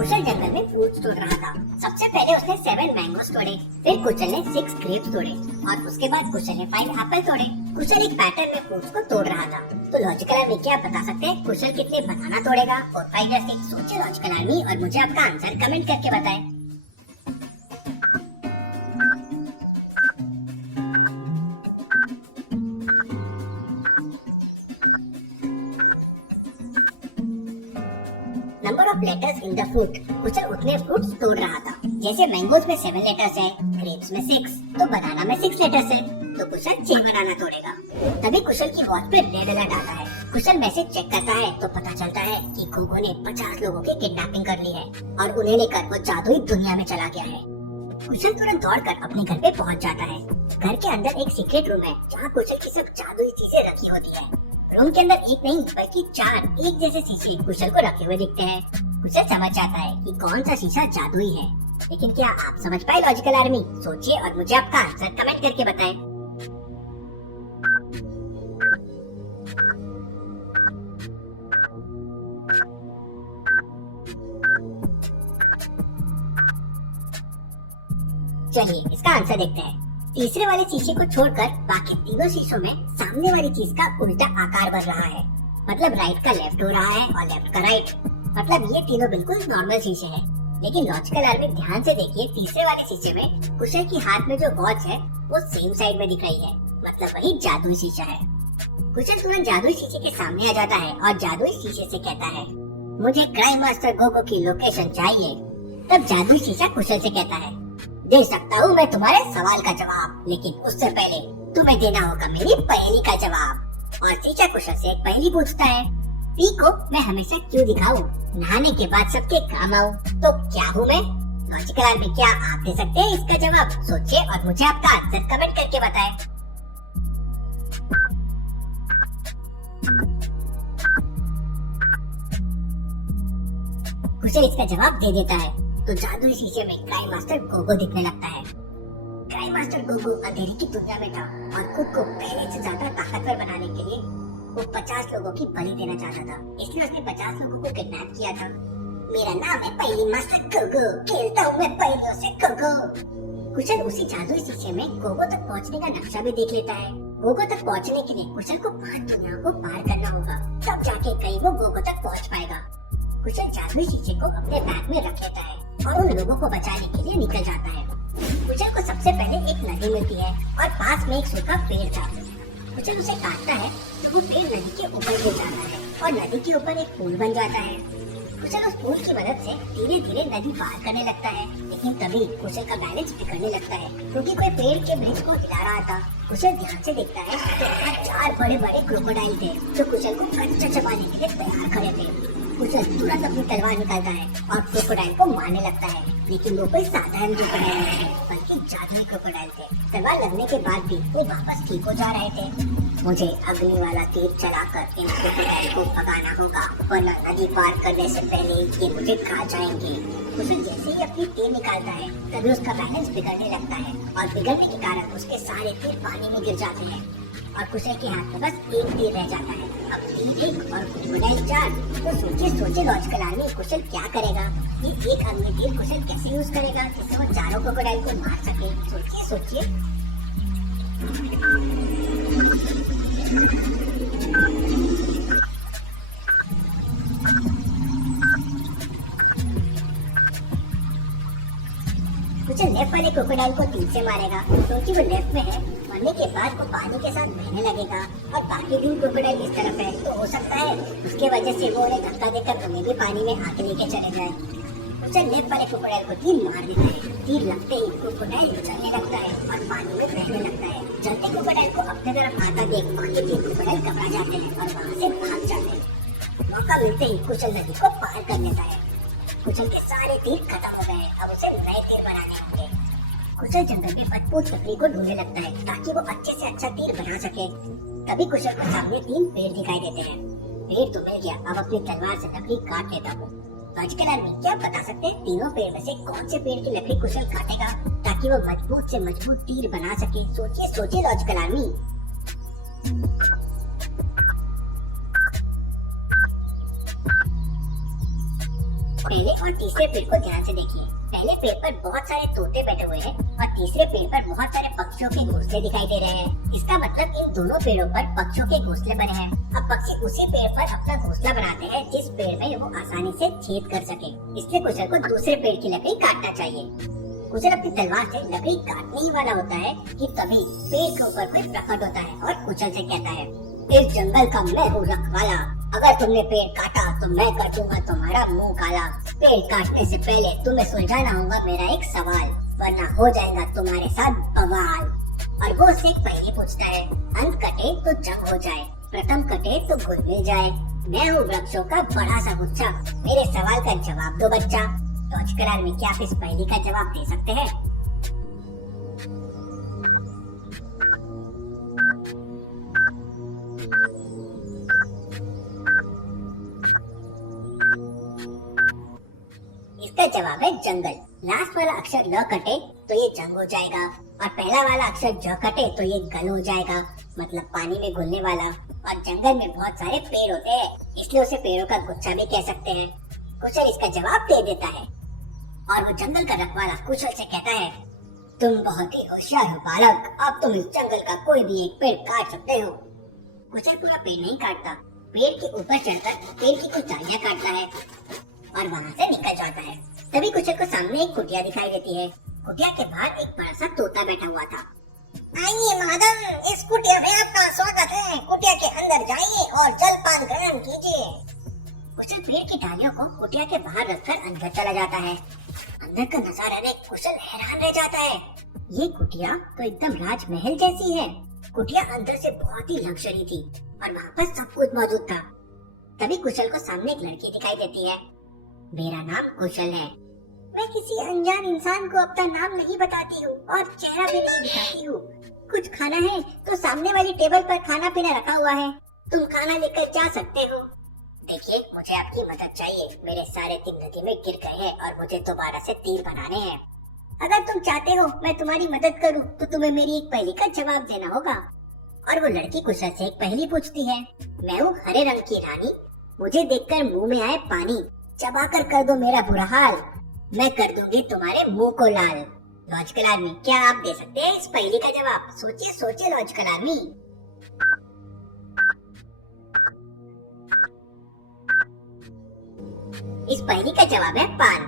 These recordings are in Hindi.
कुशल जंगल में फ्रूट्स तोड़ रहा था। सबसे पहले उसने 7 मैंगोस तोड़े, फिर कुशल ने 6 ग्रेप्स तोड़े और उसके बाद कुशल ने 5 एप्पल तोड़े। कुशल एक पैटर्न में फ्रूट्स को तोड़ रहा था। तो लॉजिकल आर्मी क्या बता सकते हैं कुशल कितने बनाना तोड़ेगा? 4, 5 या 6? सोचिए लॉजिकल आर्मी और मुझे आपका आंसर कमेंट करके बताएं। Number of letters in the fruit. Kushal उतने फ्रूट्स तोड़ रहा था। जैसे मैंगोस में 7 लेटर्स है, ग्रेप्स में 6, तो बनाना में 6 लेटर्स है, तो कुशल 6 बनाना तोड़ेगा। तभी कुशल की वॉच पे रेड अलर्ट आता है। कुशल मैसेज चेक करता है तो पता चलता है कि गोगो ने 50 लोगों की किडनैपिंग कर ली है और उन्हें लेकर वो जादुई दुनिया में चला गया है। कुशल तुरंत दौड़कर अपने घर पे पहुंच जाता है। घर के अंदर एक सीक्रेट रूम है जहाँ कुशल की सब जादुई चीजें रखी होती है। रूम के अंदर एक नहीं बल्कि 4 एक जैसे शीशे कुशल को रखे हुए दिखते हैं। कुशल समझ जाता है कि कौन सा शीशा जादुई है। लेकिन क्या आप समझ पाए लॉजिकल आर्मी? सोचिए और मुझे आपका आंसर कमेंट करके बताएं। चलिए इसका आंसर देखते हैं। तीसरे वाले शीशे को छोड़कर बाकी तीनों शीशों में सामने वाली चीज का उल्टा आकार बन रहा है। मतलब राइट का लेफ्ट हो रहा है और लेफ्ट का राइट। मतलब ये तीनों बिल्कुल नॉर्मल शीशे हैं। लेकिन लॉजिकल आर्मी ध्यान से देखिए, तीसरे वाले शीशे में कुशल की हाथ में जो वॉच है वो सेम साइड में दिख रही है। मतलब वही जादुई शीशा है। कुशल तुरंत जादुई शीशे के सामने आ जाता है और जादुई शीशे से कहता है, मुझे क्राइम मास्टर गोगो की लोकेशन चाहिए। तब जादुई शीशा कुशल से कहता है, दे सकता हूँ मैं तुम्हारे सवाल का जवाब, लेकिन उससे पहले तुम्हें देना होगा मेरी पहेली का जवाब। और शीशा कुशल से एक पहेली पूछता है, पी को मैं हमेशा क्यों दिखाऊं? नहाने के बाद सबके काम आऊं, तो क्या हूँ मैं? लॉजिकल आर्मी क्या आप दे सकते हैं इसका जवाब? सोचिए और मुझे आपका आंसर कमेंट करके बताएं। कुशल इसका जवाब दे देता है तो जादुई शीशे में क्राइम मास्टर गोगो दिखने लगता है। क्राइम मास्टर गोगो अंधेरे की दुनिया में था और खुद को पहले से ज्यादा ताकतवर बनाने के लिए वो 50 लोगों की बलि देना चाहता था। इसलिए उसने 50 लोगों को किडनैप किया था। मेरा नाम है पहेली मास्टर गोगो, खेलता हूँ मैं पहेलियों से गोगो। कुशल उसी जादुई शीशे में गोगो तक पहुँचने का नक्शा भी देख लेता है। गोगो तक पहुँचने के लिए कुशल को 5 दुनियाओं को पार करना होगा, तब जाके कहीं वो गोगो तक पहुँच पाएगा। कुशल जादुई शीशे को अपने बैग में रख लेता है और उन लोगों को बचाने के लिए निकल जाता है। कुशल को सबसे पहले एक नदी मिलती है और पास में एक सूखा पेड़ था। कुशल उसे काटता है तो वो पेड़ नदी के ऊपर गिर जाता है और नदी के ऊपर एक पुल बन जाता है। कुशल उस पुल की मदद से धीरे धीरे नदी पार करने लगता है। लेकिन तभी कुशल का बैलेंस बिगड़ने लगता है क्योंकि कोई पेड़ के ब्रिज को हिला रहा था। कुशल ध्यान से देखता है कि 4 बड़े बड़े क्रोकोडाइल थे जो कुशल को कच्चा चबाने के लिए तैयार खड़े थे। कुशल तुरंत अपनी तलवार निकालता है और क्रोकोडाइल को मारने लगता है। लेकिन वो कोई साधारण क्रोकोडाइल नहीं बल्कि जादुई क्रोकोडाइल थे। तलवार लगने के बाद भी वो वापस ठीक हो जा रहे थे। मुझे अग्नि वाला तीर चलाकर इन क्रोकोडाइल को भगाना होगा, वरना नदी पार करने से पहले ये मुझे खा जाएंगे। कुशल जैसे ही अपनी तीर निकालता है तभी उसका बैलेंस बिगड़ने लगता है और बिगड़ने के कारण उसके सारे तीर पानी में गिर जाते हैं और कुशल के हाथ में बस एक तीर रह जाता है। अब तीर 1 और क्रोकोडाइल 4। तो सोचिए लॉजिकल आर्मी कुशल क्या करेगा? ये एक अग्नि तीर कुशल कैसे यूज करेगा जिससे वो चारों क्रोकोडाइल को मार सके? सोचिए। कुशल लेफ्ट वाले क्रोकोडाइल को तीर से मारेगा क्योंकि वो लेफ्ट में है। मरने के बाद वो पानी के साथ बहने लगेगा और बाकी 3 क्रोकोडाइल इस तरफ है, तो हो सकता है उसके वजह से वो उन्हें धक्का देकर उन्हें भी पानी में आके लेके चले जाए। कुशल लेफ्ट वाले क्रोकोडाइल को तीर मार देता है। तीर लगते ही क्रोकोडाइल जलने लगता है और पानी में बहने लगता है। जलते क्रोकोडाइल को अपने तरफ आता देख बाकी 3 क्रोकोडाइल घबरा जाते हैं और वहाँ से भाग जाते हैं। मौका मिलते ही कुशल नदी को पार कर लेता है। कुशल के सारे तीर खत्म हो गए, अब उसे नए तीर बनाने होंगे। कुशल जंगल में मजबूत लकड़ी को ढूंढने लगता है ताकि वो अच्छे से अच्छा तीर बना सके। तभी कुशल को सामने 3 पेड़ दिखाई देते हैं। पेड़ तो मिल गया, अब अपनी तलवार से लकड़ी काट लेता हूँ। लॉजिकल आर्मी क्या बता सकते हैं तीनों पेड़ में से कौन से पेड़ की लकड़ी कुशल काटेगा ताकि वो मजबूत से मजबूत तीर बना सके? सोचिए लॉजिकल आर्मी। पहले और तीसरे पेड़ को ध्यान से देखिए। पहले पेड़ पर बहुत सारे तोते बैठे हुए हैं और तीसरे पेड़ पर बहुत सारे पक्षियों के घोंसले दिखाई दे रहे हैं। इसका मतलब इन दोनों पेड़ों पर पक्षियों के घोंसले बने हैं। अब पक्षी उसी पेड़ पर अपना घोंसला बनाते हैं जिस पेड़ में वो आसानी से छेद कर सके। इसलिए कुशल को दूसरे पेड़ की लकड़ी काटना चाहिए। कुशल अपनी तलवार से लकड़ी काटने ही वाला होता है कि तभी पेड़ के ऊपर कोई प्रकट होता है और कुशल से कहता है, इस जंगल का मैं हूँ रखवाला, अगर तुमने पेड़ काटा तो मैं कर दूंगा तुम्हारा मुंह काला। पेड़ काटने से पहले तुम्हें सुलझाना होगा मेरा एक सवाल, वरना हो जाएगा तुम्हारे साथ बवाल। और वो उससे एक पहेली पूछता है, अंत कटे तो जंग हो जाए, प्रथम कटे तो घुल मिल जाए, मैं हूँ वृक्षों का बड़ा सा गुच्छा, मेरे सवाल का जवाब दो बच्चा। लॉजिकल आर्मी, क्या आप इस पहेली का जवाब दे सकते हैं? इसका जवाब है जंगल। लास्ट वाला अक्षर ल कटे तो ये जंग हो जाएगा और पहला वाला अक्षर ज कटे तो ये गल हो जाएगा, मतलब पानी में घुलने वाला। और जंगल में बहुत सारे पेड़ होते हैं, इसलिए उसे पेड़ों का गुच्छा भी कह सकते हैं। कुशल इसका जवाब दे देता है और वो जंगल का रखवाला कुशल से कहता है, तुम बहुत ही होशियार हो बालक, अब तुम इस जंगल का कोई भी एक पेड़ काट सकते हो। कुशल पूरा पेड़ नहीं काटता, पेड़ के ऊपर चढ़कर पेड़ की कुछ डालियां काटता है और वहाँ से निकल जाता है। तभी कुशल को सामने एक कुटिया दिखाई देती है। कुटिया के बाहर एक बड़ा सा तोता बैठा हुआ था। आइए मादम, इस कुटिया में आपका स्वागत है। कुटिया के अंदर जाइए और जलपान ग्रहण कीजिए। कुशल पेड़ की डालियों को कुटिया के बाहर रखकर अंदर चला जाता है। अंदर का नजारा देख कुशल हैरान रह जाता है। ये कुटिया तो एकदम राजमहल जैसी है। कुटिया अंदर से बहुत ही लग्जरी थी और वहाँ पर सब कुछ मौजूद था। तभी कुशल को सामने एक लड़की दिखाई देती है। मेरा नाम कुशल है, मैं किसी अनजान इंसान को अपना नाम नहीं बताती हूँ और चेहरा भी नहीं दिखाती हूँ। कुछ खाना है तो सामने वाली टेबल पर खाना पीना रखा हुआ है, तुम खाना लेकर जा सकते हो। देखिए, मुझे आपकी मदद चाहिए, मेरे सारे तीर नदी में गिर गए हैं और मुझे दोबारा से तीर बनाने हैं। अगर तुम चाहते हो मैं तुम्हारी मदद करूं तो तुम्हें मेरी एक पहेली का जवाब देना होगा। और वो लड़की कुशल से एक पहेली पूछती है, मैं हूँ हरे रंग की रानी, मुझे देखकर मुंह में आए पानी, चबा कर दो मेरा बुरा हाल, मैं कर दूंगी तुम्हारे मुंह को लाल। लॉजिकल आर्मी, क्या आप दे सकते हैं इस पहेली का जवाब? सोचिए सोचिए लॉजिकल आर्मी। इस पहेली का जवाब है पान।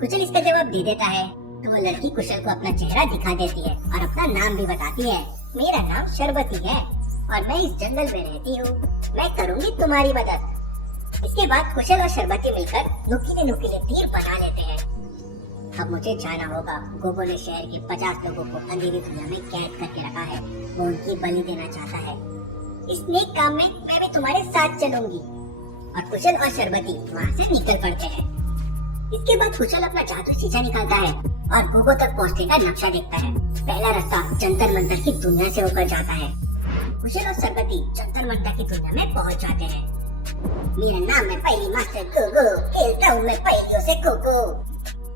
कुशल इसका जवाब दे देता है तो वो लड़की कुशल को अपना चेहरा दिखा देती है और अपना नाम भी बताती है। मेरा नाम शरबती है और मैं इस जंगल में रहती हूँ, मैं करूँगी तुम्हारी मदद। इसके बाद कुशल और शरबती मिलकर नुकीले तीर बना लेते हैं। अब मुझे जाना होगा, गोगो ने शहर के 50 लोगों को अंधेरी दुनिया में कैद करके रखा है, वो उनकी बलि देना चाहता है। इस नेक काम में मैं भी तुम्हारे साथ चलूंगी। और कुशल और शरबती वहाँ से निकल पड़ते हैं। इसके बाद कुशल अपना जादू शीशा निकालता है और गोगो तक पहुँचने का नक्शा देखता है। पहला रास्ता जंतर मंतर की दुनिया से होकर जाता है। कुशल और शरबती जंतर मंतर की दुनिया में पहुँच जाते हैं। मेरा नाम है पहली मास्टर गोगो, खेलता हूँ मैं पहेलियों से गोगो।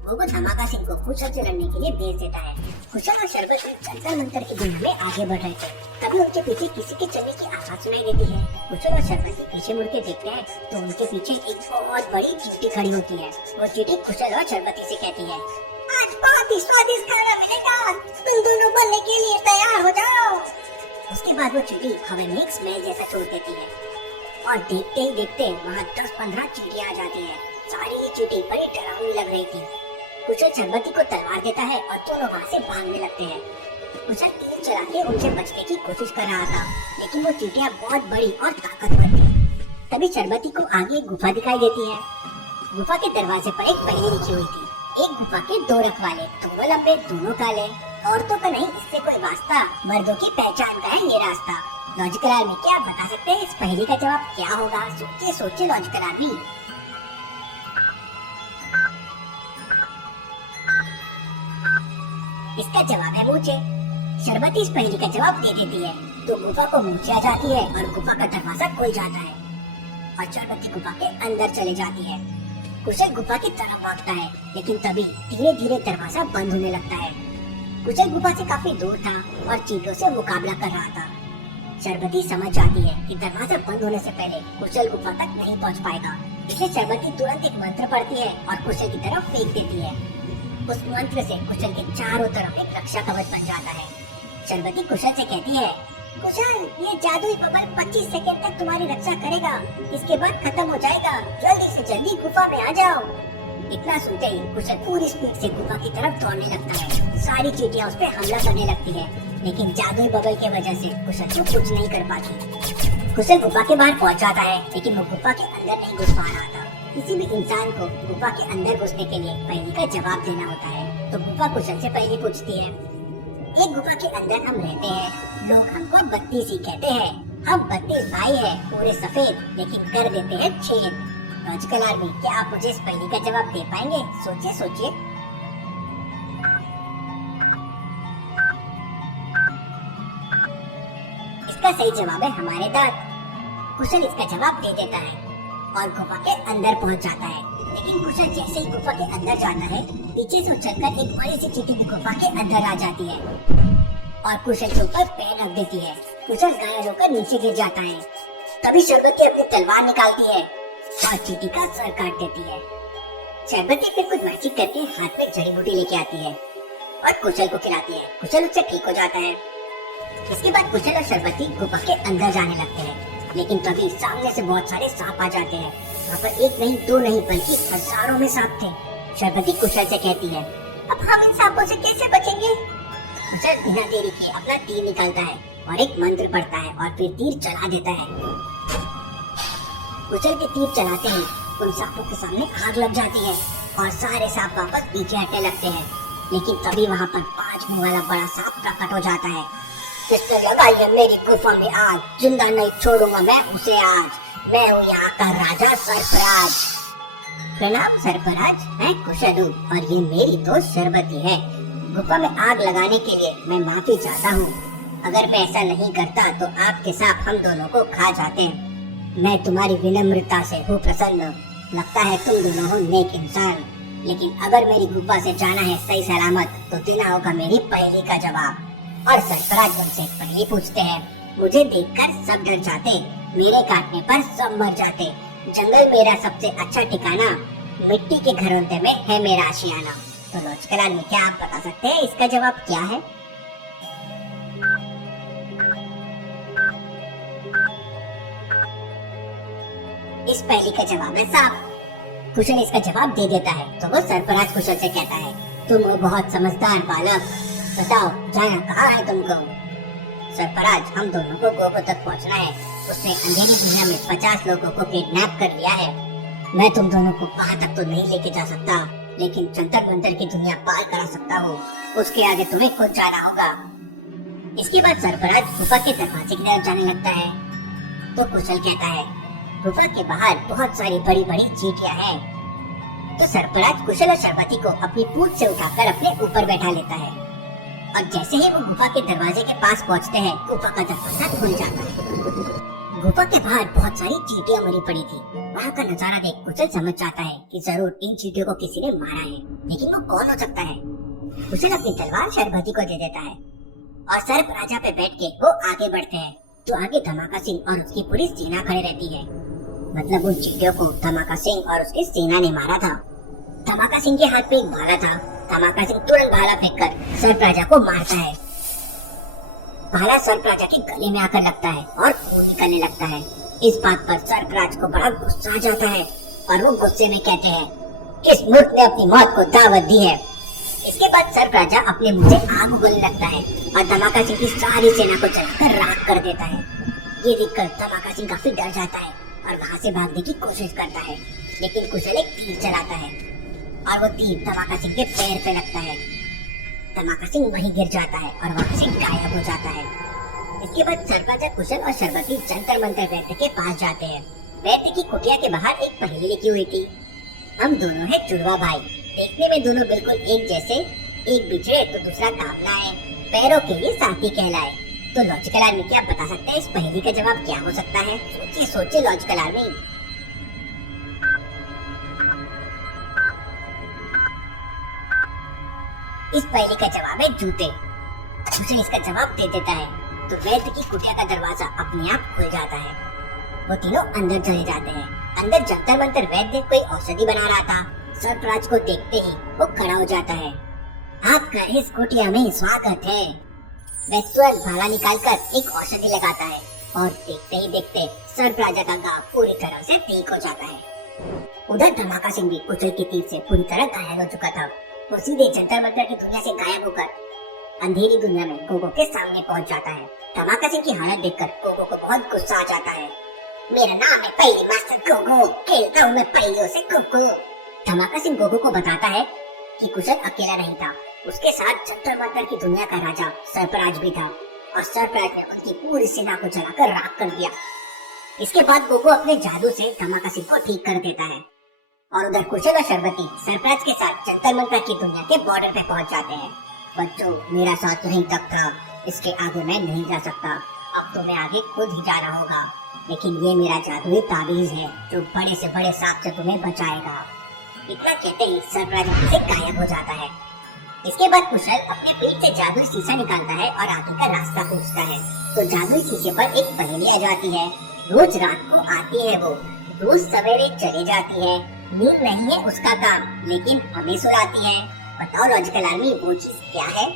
गोगो धमाका सिंह को कुशल से लड़ने के लिए भेज देता है। कुशल और शरबती जंतर मंतर की दुनिया में आगे बढ़ रहे थे, तभी उनके पीछे किसी के चलने की आवाज सुनाई देती है। कुशल और शरबती पीछे मुड़ के देखते हैं तो उनके पीछे एक बहुत बड़ी चींटी खड़ी होती है। वो चींटी कुशल और शरबती से कहती है, आज बहुत ही स्वादिष्ट खाना मिलेगा, तुम दोनों बनने के लिए तैयार हो जाओ। उसके बाद वो चींटी हवा में एक स्मेल जैसा छोड़ देती है और देखते ही देखते वहाँ 10-15 चींटियां आ जाती है। सारी ही चींटी बड़ी डरावनी लग रही थी। कुशल शरबती को तलवार देता है और दोनों वहाँ से भागने लगते हैं। कुशल तीर चला के उनसे बचने की कोशिश कर रहा था, लेकिन वो चींटियां बहुत बड़ी और ताकतवर थी। तभी शरबती को आगे एक गुफा दिखाई देती है। गुफा के दरवाजे पर एक पहेली लिखी हुई थी, एक गुफा के 2 रखवाले, दोनों लंबे दोनों काले, औरतों का नहीं इससे कोई वास्ता, मर्दों की पहचान का है ये रास्ता। लॉजिकल आर्मी, क्या आप बता सकते हैं इस पहेली का जवाब क्या होगा? सोचिए सोचिए लॉजिकल आर्मी। इसका जवाब है मूंछे। शरबती इस पहेली का जवाब दे देती है तो गुफा को मूंछे आ जाती है और गुफा का दरवाजा खुल जाता है और शरबती गुफा के अंदर चले जाती है। कुशल गुफा की तरफ भागता है, लेकिन तभी धीरे धीरे दरवाजा बंद होने लगता है। कुशल गुफा से काफी दूर था और चींटियों से मुकाबला कर रहा था। शरबती समझ जाती है कि दरवाजा बंद होने से पहले कुशल गुफा तक नहीं पहुंच पाएगा इसलिए सरबती तुरंत एक मंत्र पढ़ती है और कुशल की तरफ फेंक देती है। उस मंत्र से कुशल के चारों तरफ एक रक्षा कवच बन जाता है। सरबती कुशल से कहती है, कुशल, ये जादुई बबल 25 सेकंड तक तुम्हारी रक्षा करेगा, इसके बाद खत्म हो जाएगा, जल्दी से जल्दी गुफा में आ जाओ। इतना सुनते ही कुशल पूरी स्पीड से गुफा की तरफ दौड़ने लगता है। सारी चींटियां उस पर हमला करने लगती है, लेकिन जादुई बबल की वजह से कुशल को कुछ नहीं कर पाती। कुशल गुफा के बाहर पहुंच जाता है, लेकिन वो गुफा के अंदर नहीं घुस पा रहा था। किसी भी इंसान को गुफा के अंदर घुसने के लिए पहेली का जवाब देना होता है, तो गुफा कुशल से पहेली पूछती है, एक गुफा के अंदर हम रहते हैं, लोग हमको 32 ही कहते हैं। हम 32 भाई हैं, पूरे सफेद, लेकिन कर देते हैं छेद। लॉजिकल आर्मी, क्या आप मुझे इस पहेली का जवाब दे पाएंगे? सोचिए सोचिए। इसका सही जवाब है हमारे दांत। कुशल इसका जवाब दे देता है और गुफा के अंदर पहुंच जाता है। लेकिन कुशल जैसे ही गुफा के अंदर जाता है, पीछे से उछलकर एक बड़ी सी चींटी भी गुफा के अंदर आ जाती है और कुशल के ऊपर पैर रख देती है। कुशल घायल होकर नीचे गिर जाता है। तभी शरबती अपनी तलवार निकालती है और चींटी का सर काट देती है। शरबती फिर कुछ बातचीत करके हाथ में जड़ी बूटी लेके आती है और कुशल को खिलाती है। कुशल उससे ठीक हो जाता है। इसके बाद कुशल और शरबती गुफा के अंदर जाने लगते हैं, लेकिन तभी सामने से बहुत सारे सांप आ जाते हैं। वहाँ पर एक नहीं, दो नहीं, बल्कि हजारों में सांप थे। शरबती कुशल से कहती है, अब हम इन सांपों से कैसे बचेंगे? कुशल बिना देरी के अपना तीर निकालता है और एक मंत्र पढ़ता है और फिर तीर चला देता है। कुशल के तीर चलाते ही उन सांपों के सामने आग लग जाती है और सारे सांप वापस पीछे हटने लगते हैं। लेकिन तभी वहाँ पर 5 मुंह वाला बड़ा सांप प्रकट हो जाता है। किसने लगाई है मेरी गुफा में आग? जिंदा नहीं छोड़ूंगा मैं उसे आज। मैं हूँ यहाँ का राजा सरफराज। प्रणाम सरफराज, मैं कुशल हूँ और ये मेरी दोस्त शरबती है। गुफा में आग लगाने के लिए मैं माफी चाहता हूँ। अगर मैं ऐसा नहीं करता तो आपके सांप हम दोनों को खा जाते। मैं तुम्हारी विनम्रता से हूँ प्रसन्न। लगता है तुम दोनों हो नेक इंसान, लेकिन अगर मेरी गुफा से जाना है सही सलामत तो देना होगा मेरी पहेली का जवाब। और सरफराज उनसे पहेली पूछते हैं। मुझे देखकर सब डर जाते, मेरे काटने पर सब मर जाते। जंगल मेरा सबसे अच्छा ठिकाना, मिट्टी के घरोंदे में है मेरा आशियाना। तो लॉजिकल आदमी, क्या आप बता सकते हैं इसका जवाब क्या है? इस पहेली का जवाब है सांप। कुशल इसका जवाब दे देता है तो वो सरफराज कुशल से कहता है, तुम हो बहुत समझदार बालक, बताओ जाना कहाँ है तुमको? सरफराज, हम दोनों को गोबो तक पहुँचना है। उसने अंधेरी दुनिया में 50 लोगों को किडनैप कर लिया है। मैं तुम दोनों को वहाँ तक तो नहीं लेके जा सकता, लेकिन जंतर मंतर की दुनिया पार करा सकता हूँ। उसके आगे तुम्हें खुद जाना होगा। इसके बाद सरफराज गुफा के दरवाजे की तरफ जाने लगता है तो कुशल कहता है, गुफा के बाहर बहुत सारी बड़ी बड़ी चींटियां हैं। तो सरफराज कुशल और शरबती को अपनी पूंछ से उठाकर अपने ऊपर बैठा लेता है और जैसे ही वो गुफा के दरवाजे के पास पहुंचते हैं, गुफा का दरवाजा खुल जाता है। गुफा के बाहर बहुत सारी चींटियां मरी पड़ी थी। वहाँ का नजारा देख कुशल समझ जाता है कि जरूर इन चींटियों को किसी ने मारा है, लेकिन वो कौन हो सकता है? कुशल अपनी तलवार शरबती को दे देता है और सरफराजा पे बैठ के वो आगे बढ़ते हैं। तो आगे धमाका सिंह और उसकी पूरी सेना खड़ी रहती है। मतलब उन चींटियों को धमाका सिंह और उसकी सेना ने मारा था। धमाका सिंह के हाथ में एक भाला था। धमाका सिंह तुरंत भाला फेंककर सरफराजा को मारता है। भाला सरफराजा के गले में आकर लगता है और खून निकलने लगता है। इस बात पर सरफराज को बड़ा गुस्सा आ जाता है और वो गुस्से में कहते हैं, इस मूर्ख ने अपनी मौत को दावत दी है। इसके बाद सरफराजा अपने मुंह से आग उगलने लगता है और धमाका सिंह की सारी सेना को जलाकर राख कर देता है। ये देखकर धमाका सिंह काफी डर जाता है और वहाँ से भागने की कोशिश करता है, लेकिन कुशल एक तीर चलाता है और वो तीर धमाका सिंह के पैर पे लगता है। धमाका सिंह वहीं गिर जाता है और वहाँ से गायब हो जाता है। इसके बाद सरफराजा कुशल और शरबती जंतर मंतर वैद्य के पास जाते हैं। वैद्य की कुटिया के बाहर एक पहेली लिखी हुई थी, हम दोनों हैं जुड़वा भाई, देखने में दोनों बिल्कुल एक जैसे, एक बिछड़े तो दूसरा काम ना आए, पैरों के लिए साथी कहलाए। तो लॉजिकल आर्मी, क्या आप बता सकते हैं इस पहेली का जवाब क्या हो सकता है? सोचिए सोचिए लॉजिकल आर्मी। इस पहेली का जवाब है जूते। कुशल इसका जवाब दे देता है तो वैद्य की कुटिया का दरवाजा अपने आप खुल जाता है। वो तीनों अंदर चले जाते हैं अंदर जंतर मंतर वैद्य कोई औषधि बना रहा था। सरफराज को देखते ही वो खड़ा हो जाता है। आपका इस कुटिया में स्वागत है। वह तुरंत भाला निकालकर एक औषधि लगाता है और देखते ही देखते सरफराज का गांव पूरी तरह से ठीक हो जाता है। उधर धमाका सिंह भी कुचल की तीर से पूरी तरह घायल हो चुका था। वो सीधे जंतर मंतर की दुनिया से गायब होकर अंधेरी दुनिया में गोगो के सामने पहुंच जाता है। धमाका सिंह की हालत देखकर गोगो को बहुत गुस्सा आ जाता है। मेरा नाम है पहेली मास्टर गोगो, खेलता हूँ मैं पहेलियों से गोगो। धमाका सिंह गोगो को बताता है कि कुशल अकेला नहीं था, उसके साथ जंतर मंतर की दुनिया का राजा सरफराज भी था और सरफराज ने उनकी पूरी सेना को जलाकर राख कर दिया। इसके बाद गोगो अपने जादू से धमाका सिंह को ठीक कर देता है और उधर कुशल और शरबती सरफराज के साथ जंतर मंतर की दुनिया के बॉर्डर पे पहुंच जाते हैं। बच्चों, मेरा साथ यहीं तक था, इसके आगे मैं नहीं जा सकता। अब तुम्हें आगे खुद ही जाना होगा, लेकिन ये मेरा जादुई ताबीज है जो बड़े से बड़े सांप से तुम्हें बचाएगा। इतना कहते ही सरफराज वहाँ से गायब हो जाता है। इसके बाद कुशल अपने पेट से जादुई शीशा निकालता है और आगे का रास्ता पूछता है। तो जादुई शीशे पर एक पहेली आ जाती है। रोज रात को आती है वो, रोज सवेरे चली जाती है। नींद नहीं है उसका काम, लेकिन हमें सुलाती है। बताओ लॉजिकल आर्मी, वो चीज क्या है?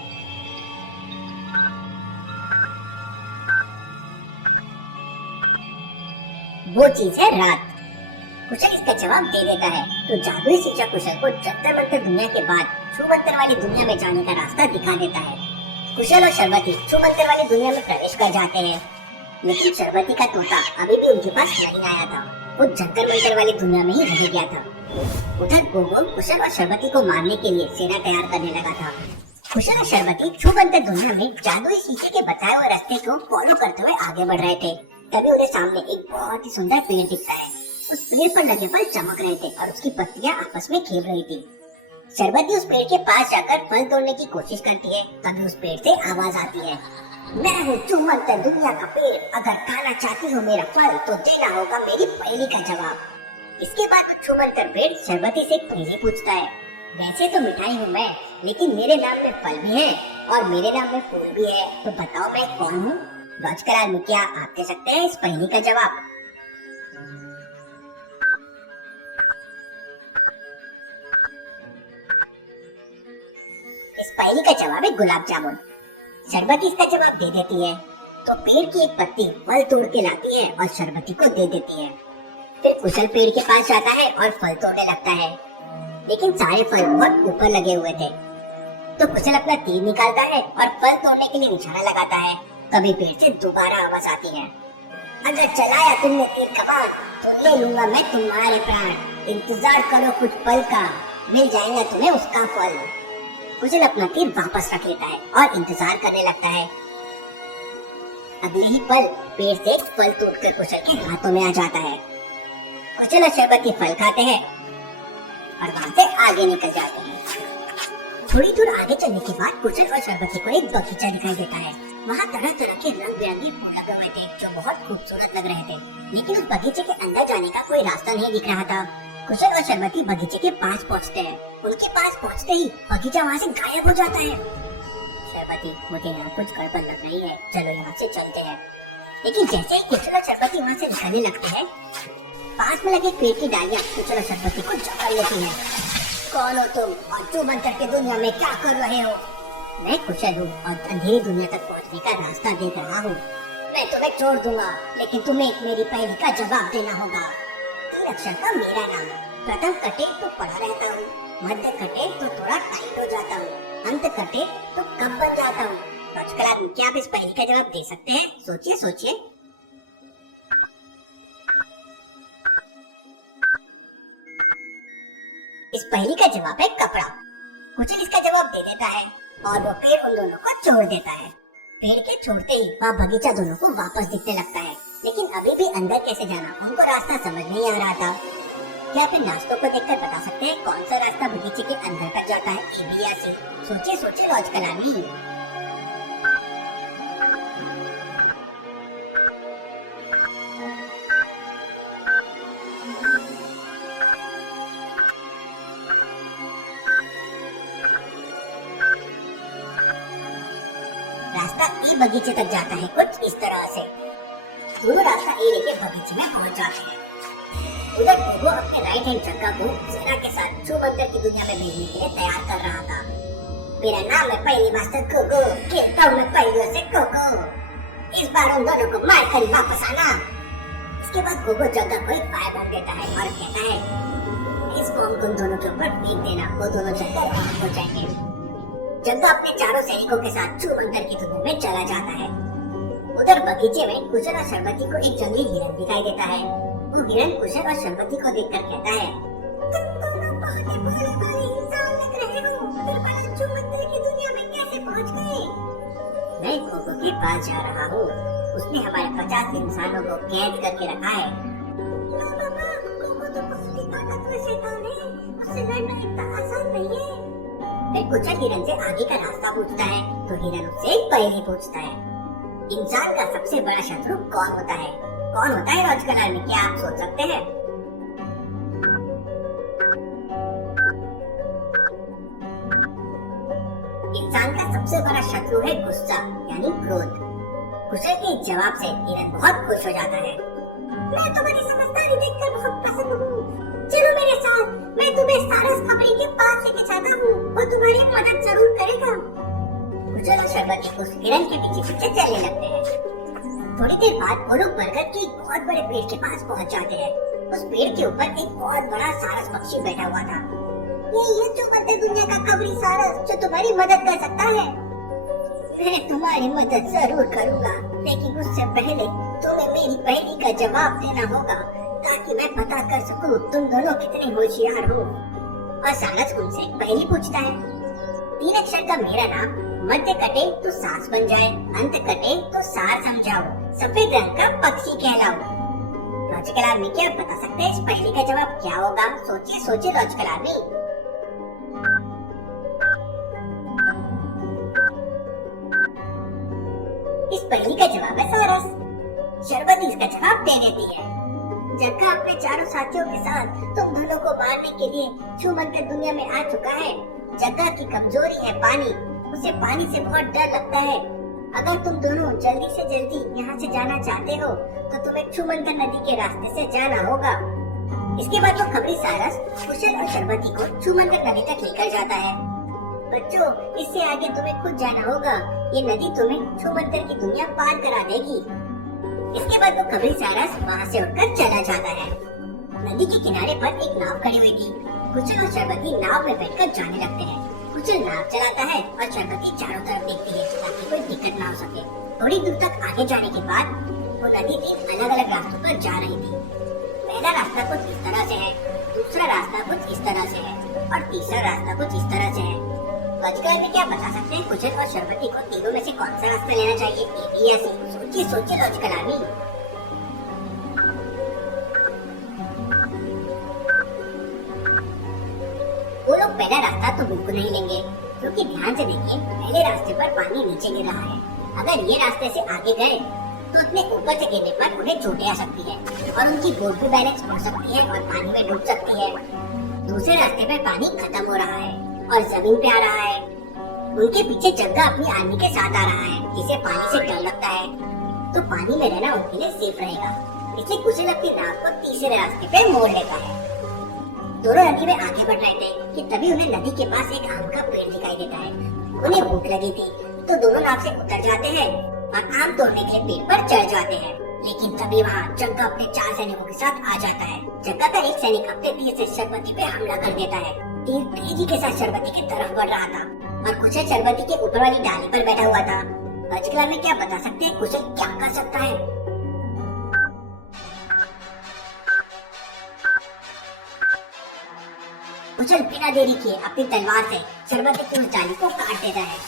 वो चीज है रात। कुशल इसका जवाब दे देता है। तो जादुई शीशा कुशल को जंतर मंतर दुनिया के बाद छूमंतर वाली दुनिया में जाने का रास्ता दिखा देता है। कुशल और शरबती छूमंतर वाली दुनिया में प्रवेश कर जाते हैं, लेकिन शरबती का तोता अभी भी उनके पास नहीं आया था। वो जंतर मंतर वाली दुनिया में ही रह गया था। उधर गोगो कुशल और शरबती को मारने के लिए सेना तैयार करने लगा था। कुशल और शरबती छूमंतर दुनिया में जादुई शीशे के बताए हुए रास्ते को फॉलो करते हुए आगे बढ़ रहे थे। तभी उन्हें सामने एक बहुत ही सुंदर पेड़ दिखता है। उस पेड़ पर लगे फल चमक रहे थे और उसकी पत्तियां आपस में खेल रही थी। शरबती उस पेड़ के पास जाकर फल तोड़ने की कोशिश करती है। तभी उस पेड़ से आवाज आती है, मैं हूँ छूमंतर दुनिया का पेड़, अगर खाना चाहती हो मेरा फल तो देना होगा मेरी पहेली का जवाब। इसके बाद छूमंतर पेड़ शरबती से पहेली पूछता है। वैसे तो मिठाई हूँ मैं, लेकिन मेरे नाम में फल भी है और मेरे नाम में फूल भी है, तो बताओ मैं कौन हूँ? लॉजिकल आर्मी, क्या आप दे सकते हैं इस पहेली का जवाब? इस पहेली का जवाब है गुलाब जामुन। शरबती इसका जवाब दे देती है। तो पेड़ की एक पत्ती फल तोड़ के लाती है और शरबती को दे देती है। फिर कुशल पेड़ के पास जाता है और फल तोड़ने लगता है, लेकिन सारे फल बहुत ऊपर लगे हुए थे। तो कुशल अपना तीर निकालता है और फल तोड़ने के लिए निशाना लगाता है। तभी पेड़ से दोबारा आवाज आती है, अगर चलाया तुमने तीर कमान तो ले लूंगा मैं तुम्हारे प्राण। इंतजार करो कुछ पल का, मिल जाएगा तुम्हें उसका फल। कुशल अपना तीर वापस रख लेता है और इंतजार करने लगता है। अगले ही पल पेड़ से एक फल टूटकर कुशल के हाथों में आ जाता है। कुशल और शरबती फल खाते हैं और वहाँ से आगे निकल जाते हैं। थोड़ी दूर आगे चलने के बाद कुशल और शरबती को एक बगीचा दिखाई देता है। वहाँ तरह तरह के रंग बिरंगे फूल लगे हुए थे जो बहुत खूबसूरत लग रहे थे, लेकिन उस बगीचे के अंदर जाने का कोई रास्ता नहीं दिख रहा था। कुशल और शरबती बगीचे के पास पहुँचते हैं। उनके पास पहुँचते ही बगीचा वहाँ से गायब हो जाता है। शरबती, मुझे यहाँ कुछ गड़बड़ लग रही है, चलो यहाँ से चलते हैं। लेकिन जैसे ही कुशल और शरबती वहाँ से निकलने लगते हैं, पास में लगे पेड़ की डालियाँ कुशल और शरबती को जकड़ लेती हैं। कौन हो तुम और छूमंतर की दुनिया में क्या कर रहे हो? मैं कुशल हूँ और अंधेरी दुनिया तक पहुँचने का रास्ता देख रहा हूँ। मैं तुम्हें छोड़ दूंगा, लेकिन तुम्हें मेरी पहेली का जवाब देना होगा। 3 अक्षर का मेरा नाम, प्रथम कटे तो पढ़ा रहता हूँ, मध्य कटे तो थोड़ा टाइट हो जाता हूँ, अंत कटे तो कब बन जाता हूँ। क्या आप इस पहेली का जवाब दे सकते हैं? सोचिए सोचिए। इस पहेली का जवाब है कपड़ा। कुशल इसका जवाब दे देता है और वो पेड़ उन दोनों को छोड़ देता है। पेड़ के छोड़ते ही वह बगीचा दोनों को वापस दिखने लगता है, लेकिन अभी भी अंदर कैसे जाना उनको रास्ता समझ नहीं आ रहा था। क्या आप इन रास्तों को देखकर बता सकते हैं कौन सा रास्ता बगीचे के अंदर तक जाता है, ए बी या सी? सोचिए सोचिए लॉजिकल आर्मी। रास्ता ए बगीचे तक जाता है कुछ इस तरह से। दोनों रास्ता ए लेके बगीचे में पहुंच जाते हैं। उधर गोगो अपने राइट हैंड जग्गा को सेना के साथ छूमंतर की दुनिया में भेजने के लिए तैयार कर रहा था। मेरा नाम है पहली मास्टर गोगो, खेलता हूँ मैं पहलियों से गोगो। इस बार उन दोनों को मार कर वापस आना। इसके बाद गोगो जग्गा को एक फायर बॉम्ब देता है और कहता है इस बॉम्ब को उन दोनों के ऊपर फेंक देना, वो दोनों जग्गा गायब हो जाएंगे। जग्गा अपने चारों सैनिकों के साथ छूमंतर की दुनिया में चला जाता है। उधर बगीचे में कुशल और शर्बती को एक जंगली हिरन दिखाई देता है। वो हिरन कुशल और शर्बती को देखकर कहता है तुम दोनों बहुत ही भोले भाले इंसान लग रहे हो, फिर भला छूमंतर की दुनिया में कैसे पहुंच गए? मैं गोगो के पास जा रहा हूँ, उसने हमारे 50 इंसानों को कैद करके रखा है। गोगो तो बहुत ही ताकतवर शैतान है, उससे लड़ना इतना आसान नहीं है। फिर कुशल हिरन से आगे का रास्ता पूछता है तो हिरन उससे एक पहेली पूछता है, इंसान का सबसे बड़ा शत्रु कौन होता है? कौन होता है रॉजकलर में, क्या आप सोच सकते हैं? इंसान का सबसे बड़ा शत्रु है गुस्सा यानी क्रोध। कुशल के जवाब से हिरन बहुत खुश हो जाता है। मैं तुम्हारी समझदारी देखकर बहुत प्रसन्न हूँ, चलो मेरे साथ, मैं तुम्हें सारस खबरी के पास लेके जाता हूँ, वो तुम्हारी मदद जरूर करेगा। कुशल और शर्बती उस हिरन के पीछे पीछे चलने लगते हैं। थोड़ी देर बाद वो लोग बरगद के एक बहुत बड़े पेड़ के पास पहुँच जाते हैं। उस पेड़ के ऊपर एक बहुत बड़ा सारस पक्षी बैठा हुआ था। ये छूमंतर दुनिया का खबरी सारस जो तुम्हारी मदद कर सकता है। मैं तुम्हारी मदद जरूर करूँगा, लेकिन उससे पहले तुम्हें मेरी पहेली का जवाब देना होगा ताकि मैं पता कर सकूं तुम दोनों कितने होशियार हो। और सारस उनसे पहेली पूछता है, 3 अक्षर का मेरा नाम, मध्य कटे तो सांस बन जाए, अंत कटे तो सार समझाओ, सफेद रंग का पक्षी कहलाओ। लॉजिकल आदमी, क्या बता सकते हैं इस पहेली का जवाब क्या होगा? सोचिए सोचिए लॉजिकल आदमी। इस पहेली का जवाब है सारस। शर्बती इसका जवाब दे देती है, जग्गा अपने चारों साथियों के साथ तुम दोनों को मारने के लिए छूमंतर दुनिया में आ चुका है। जग्गा की कमजोरी है पानी, उसे पानी से बहुत डर लगता है। अगर तुम दोनों जल्दी से जल्दी यहाँ से जाना चाहते हो तो तुम्हें छूमंतर नदी के रास्ते से जाना होगा। इसके बाद वो खबरी सारस कुशल और शर्बती को छूमंतर नदी तक लेकर जाता है। बच्चों, इससे आगे तुम्हें खुद जाना होगा, ये नदी तुम्हें छूमंतर की दुनिया पार करा देगी। इसके बाद वो खबरी सारस वहाँ से उठकर चला जाता है। नदी के किनारे पर एक नाव खड़ी हुई थी। कुशल और शर्बती नाव में बैठकर जाने लगते हैं। कुशल नाव चलाता है और शर्बती चारों तरफ देखती है ताकि कोई दिक्कत ना हो सके। थोड़ी दूर तक आगे जाने के बाद वो नदी 3 अलग अलग रास्तों पर जा रही थी। पहला रास्ता कुछ इस तरह से है, दूसरा रास्ता कुछ इस तरह से है और तीसरा रास्ता कुछ इस तरह से है। लॉजिकल में क्या बता सकते हैं कुशल और शर्बती को तीनों में से कौन सा रास्ता लेना चाहिए? A, B या C? सोचिए सोचिए लॉजिकल आदमी। वो लोग पहला रास्ता तो बिल्कुल नहीं लेंगे, क्योंकि ध्यान से देखिए पहले रास्ते पर पानी नीचे गिर रहा है। अगर ये रास्ते से आगे गए तो उतने ऊपर से गिरने पर उन्हें चोटें आ सकती है और उनकी बोट भी बैलेंस हो सकती है और पानी में डूब सकती है। दूसरे रास्ते पर पानी खत्म हो रहा है और जमीन पे आ रहा है। उनके पीछे जग्गा अपनी आर्मी के साथ आ रहा है, जिसे पानी से डर लगता है, तो पानी में रहना उनके लिए सेफ रहेगा। इसलिए कुशल अपनी नाव को तीसरे रास्ते पे मोड़ लेता है। दोनों नदी में आगे बढ़ रहे थे कि तभी उन्हें नदी के पास एक आम का पेड़ दिखाई देता है। उन्हें भूख लगी थी तो दोनों नाव से उतर जाते हैं और आम तोड़ने के लिए पेड़ पर चढ़ जाते हैं। लेकिन तभी वहाँ जग्गा अपने 4 सैनिकों के साथ आ जाता है। जग्गा का एक सैनिक अपने तीर से शर्बती पे हमला कर देता है। तीर तेजी के साथ शर्बती की तरफ बढ़ रहा था और कुशल शर्बती के ऊपर वाली डाली पर बैठा हुआ था। लॉजिकल में क्या बता सकते हैं कुशल क्या कर सकता है? कुशल बिना देरी किए अपनी तलवार से शर्बती की उस डाली को काट देता है।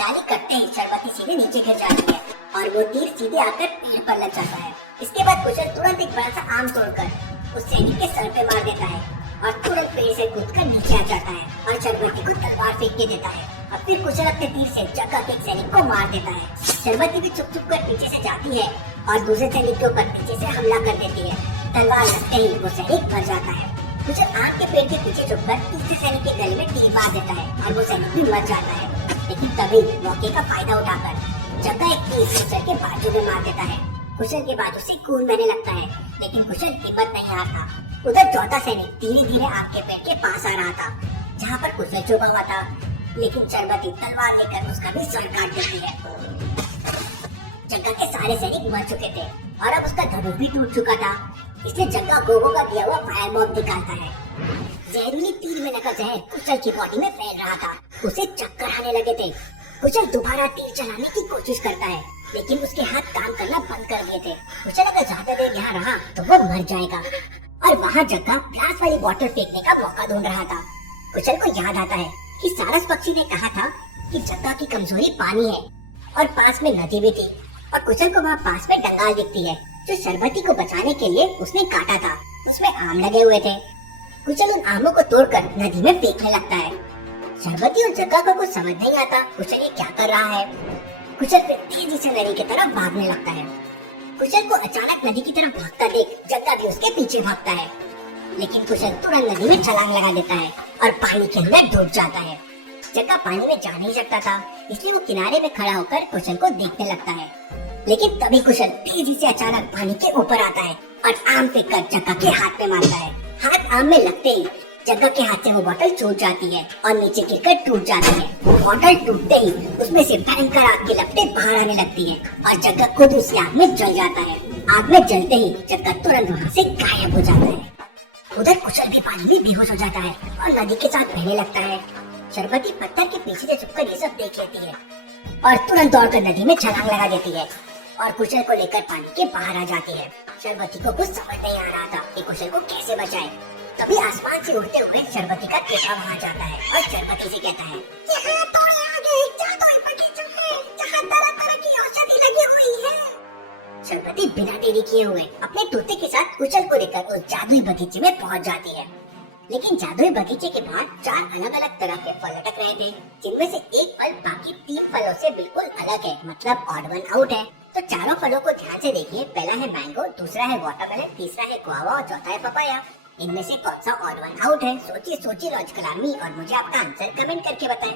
डाली कटते ही शर्बती सीधे नीचे गिर जाती है और वो तीर सीधे आकर पेड़ पर लग जाता है। इसके बाद कुशल तुरंत एक बड़ा सा आम तोड़कर उस सैनिक के सर पे मार देता है और तुरंत पेड़ से कूदकर नीचे आ जाता है और शर्बती को तलवार फेंक के देता है। और फिर कुशल अपने तीर से जग्गा के एक सैनिक को मार देता है। शर्बती भी चुप चुप कर पीछे से जाती है और दूसरे सैनिक के ऊपर पीछे से हमला कर देती है। तलवार लगते ही वो सैनिक मर जाता है। कुशल आम के पेड़ के पीछे छुपकर तीसरे सैनिक के गले में तीर मार देता है और वो सैनिक भी मर जाता है। लेकिन तभी मौके का फायदा उठाकर जग्गा एक तीर कुशल के बाजू में मार देता है। कुशल के बाजू से खून बहने लगता है, लेकिन कुशल हिम्मत नहीं हारता उधर चौथा सैनिक धीरे धीरे आपके पेड़ के पास आ रहा था जहाँ पर कुशल छुपा हुआ था, लेकिन चरबती तलवार लेकर उसका भी सर काट देती है। जग्गा के सारे सैनिक मर चुके थे और अब उसका धनुष भी टूट चुका था, इसलिए जग्गा गोगो का दिया हुआ फायर बॉम्ब निकालता है। जहरीली तीर में नकल जहर कुशल की बॉडी में फैल रहा था, उसे चक्कर आने लगे थे। कुशल दोबारा तीर चलाने की कोशिश करता है, लेकिन उसके हाथ काम करना बंद कर दिए थे। कुशल अगर ज्यादा देर यहाँ रहा तो वो मर जाएगा। और वहाँ जग्गा ग्लास वाली बॉटल फेंकने का मौका ढूंढ रहा था। कुशल को याद आता है कि सारस पक्षी ने कहा था कि जग्गा की कमजोरी पानी है और पास में नदी भी थी, और कुशल को वहाँ पास में डंगाल दिखती है जो शरबती को बचाने के लिए उसने काटा था। उसमें आम लगे हुए थे। कुशल उन आमों को तोड़कर नदी में फेंकने लगता है। शरबती और जग्गा को कुछ समझ नहीं आता कुशल ये क्या कर रहा है। कुशल फिर तेजी से नदी की तरफ भागने लगता है। कुशल को अचानक नदी की तरफ भागता देख जग्गा भी उसके पीछे भागता है, लेकिन कुशल तुरंत नदी में छलांग लगा देता है और पानी के अंदर डूब जाता है। जग्गा पानी में जा नहीं सकता था, इसलिए वो किनारे में खड़ा होकर कुशल को देखने लगता है। लेकिन तभी कुशल तेजी से अचानक पानी के ऊपर आता है और आम फेंककर जग्गा के हाथ में मारता है। हाथ आम में लगते ही जग्गा के हाथ से वो बोतल छूट जाती है और नीचे गिरकर टूट जाती है। वो बोतल टूटते ही उसमें से भयंकर आग की लपटें बाहर आने लगती है और जग्गा खुद उसी आग में जल जाता है। आग में जलते ही जग्गा तुरंत वहाँ से गायब हो जाता है। उधर कुशल भी पानी में बेहोश हो जाता है और नदी के साथ बहने लगता है। शरबती पत्थर के पीछे से छुपकर ये सब देख लेती है और तुरंत दौड़कर नदी में छलांग लगा देती है और कुशल को लेकर पानी के बाहर आ जाती है। शरबती को कुछ समझ नहीं आ रहा था कि कुशल को कैसे बचाए। तभी आसमान से उड़ते हुए शरबती का बेटा वहाँ जाता है और शरबती से कहता है, यहाँ थोड़े आगे एक जादुई बगीचा है जहाँ तरह तरह की औषधि लगी हुई है। शरबती बिना देरी किए हुए अपने तोते के साथ कुशल को लेकर उस जादुई बगीचे में पहुँच जाती है। लेकिन जादुई बगीचे के बाहर 4 अलग अलग तरह के फल लटक रहे थे, जिनमें से एक फल बाकी 3 फलों से बिल्कुल अलग है, मतलब ऑड वन आउट है। तो चारों फलों को ध्यान से देखिए। पहला है मैंगो, दूसरा है वाटरमेलन, तीसरा है गुआवा और चौथा है पपाया। इनमें से कौन सा ऑड वन आउट है? सोचिए सोचिए लॉजिकल आर्मी, और मुझे आपका आंसर कमेंट करके बताएं।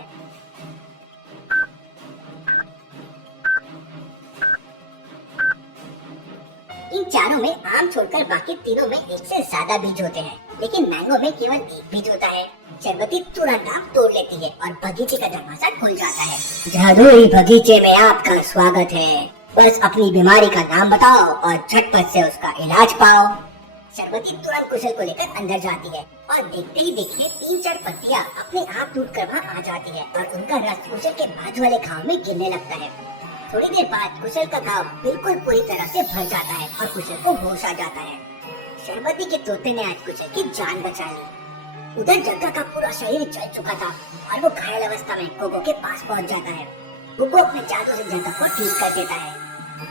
इन चारों में आम छोड़कर बाकी तीनों में एक से ज्यादा बीज होते हैं, लेकिन मैंगो में केवल एक बीज होता है। शरबती तुरंत आम तोड़ लेती है और बगीचे का दरवाजा खुल जाता है। जादुई बगीचे में आपका स्वागत है, बस अपनी बीमारी का नाम बताओ और झटपट से उसका इलाज पाओ। शरबती तुरंत कुशल को लेकर अंदर जाती है और देखते ही देखते 3-4 पत्तियां अपने आप टूटकर वहाँ आ जाती है और उनका रस कुशल के बाजू वाले घाव में गिरने लगता है। थोड़ी देर बाद कुशल का घाव बिल्कुल पूरी तरह से भर जाता है और कुशल को होश आ जाता है। शरबती के तोते ने आज कुशल की जान बचा ली। उधर जग्गा का पूरा शरीर जल चुका था और वो घायल अवस्था में गोगो के पास पहुंच जाता है। गोगो अपने जादू से जग्गा को ठीक कर देता है।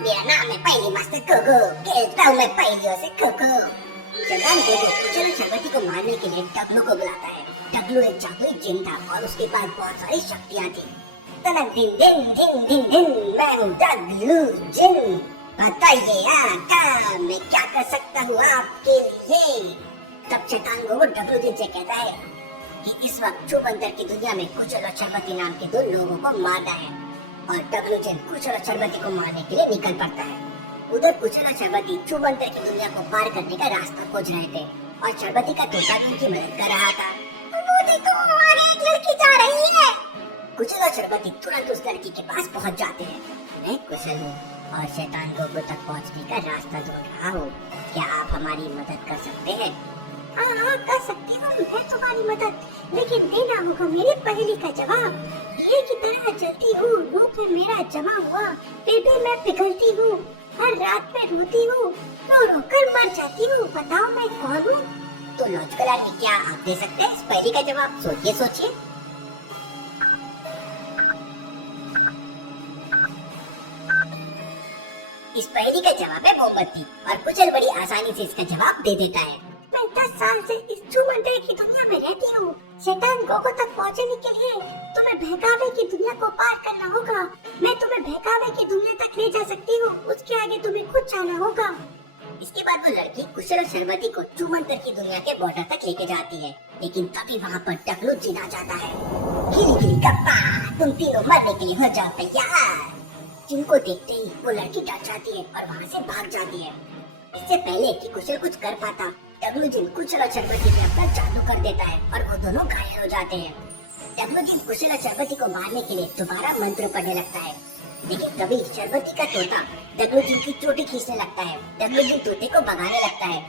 मेरा नाम है पहली मास्टर गोगो, खेलता हूँ मैं पहलियों से गोगो। जग्गा गोगो कुशल और शरबती को मारने के लिए डगलू को बुलाता है। डगलू एक जादुई जिन था और उसके पास बहुत सारी शक्तियाँ थी। तनक दिन दिन दिन दिन दिन, मैं हूँ डगलू जिन, बताइए आका मैं क्या कर सकता हूँ आपके लिए। तब शैतान गोगो डगलू जिन से कहता है कि इस वक्त चुबंदर की दुनिया में कुशल और शरबती नाम के 2 लोगों को मारना है, और डगलू जिन कुशल और शरबती को मारने के लिए निकल पड़ता है। उधर कुशल और शरबती चुबंदर की दुनिया को पार करने का रास्ता खोज रहे थे और शरबती का तोता भी उनकी मदद कर रहा था। वो देखो हमारी एक लड़की जा रही है। कुशल और शरबती तुरंत उस लड़की के पास पहुंच जाते हैं। मैं कुशल हूँ और शैतान गोगो तक पहुंचने का रास्ता ढूंढ रहा हूँ, क्या आप हमारी मदद कर सकते हैं? हाँ कर सकती हूँ मैं तुम्हारी मदद, लेकिन देना होगा मेरे पहेली का जवाब। ये की तरह जलती हूँ, रूप में मेरा जमा हुआ, फिर भी मैं पिघलती हूँ, हर रात में रोती हूँ, रो रो कर मर जाती हूँ, बताओ मैं कौन हूँ? तो लॉजिकल आदमी क्या आप दे सकते हैं इस पहेली का जवाब? सोचिए सोचिए। इस पहेली का जवाब है मोमबत्ती, और कुशल बड़ी आसानी से इसका जवाब दे देता है। मैं 10 साल से इस चुबंदर की दुनिया में रहती हूँ। शैतान गोगो तक पहुँचने के लिए तुम्हें बहकावे की दुनिया को पार करना होगा। मैं तुम्हें बहकावे की दुनिया तक ले जा सकती हूँ, उसके आगे तुम्हें खुद जाना होगा। इसके बाद वो लड़की कुशल और शरबती को चुबंदर की दुनिया के बॉर्डर तक लेके जाती है, लेकिन तभी वहाँ पर डगलू जिन आ जाता है। गिली गिली गप्पा, तुम तीनों मरने के लिए हो जाओ तैयार। जिनको देखते ही वो लड़की डर जाती है और वहाँ से भाग जाती है। इससे पहले कि कुशल कुछ कर पाता, डगलूजिन कुशल और शरबती में अपना जादू कर देता है और वो दोनों घायल हो जाते हैं। डगलूजिन कुशल और शरबती को मारने के लिए दोबारा मंत्र पढ़ने लगता है, लेकिन तभी शरबती का तोता डगलूजिन की चोटी खींचने लगता है। डगलूजिन तोते को भगाने लगता है।